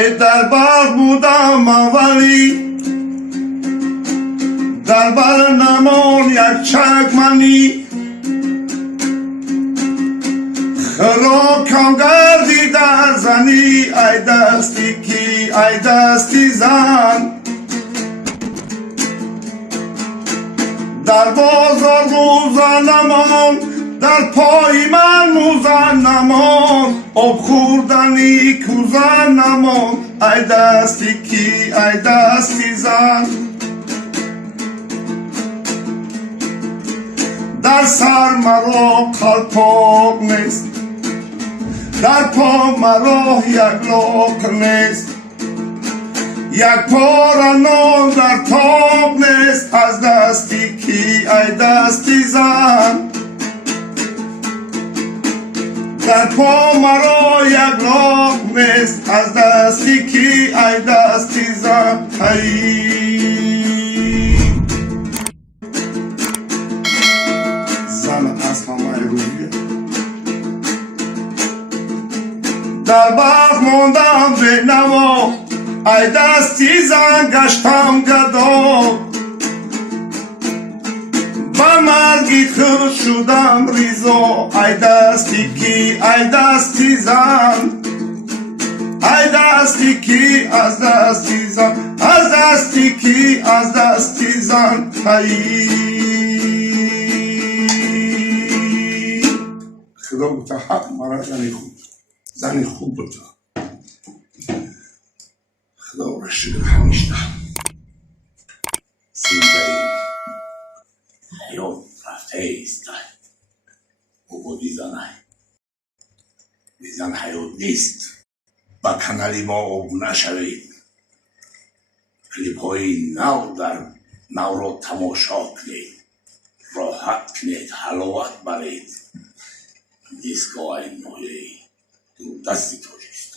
در باغ بودم اولی در برنمان یک چکمنی خراکم گردی در زنی ای دستی کی ای دستی زن در بازار روزن نمان در پای من موزن نمان آب خوردنی کوزن نمان ای دستی کی ای دستی زن در سر مرا قلپاق نیست در پا مرا یک لاک نیست یک پاره نان در تاب نیست از دستی کی ای دستی زن در پا مرا یک لاک نیست از دستی کی ای دستی زن زن از همه رویه در باغ ماندم به نوا ای دستی زن گشتم گدا با مرگی خود شدم ریزا ای دستی کی ای دستی زن ای دستی کی از دستی زن از دستی کی از دستی زن خدا بوده حق مرا زنی خوب بوده خدا را شکر همیشه زندگی حیات رفته ایست او دیزنه دیزن حیات نیست با کانالی ما عبور نشوید کلیپ های نو در نو را تماشا کنید راحت کنید حلاوت برید دیسکو های نویی دستی توشید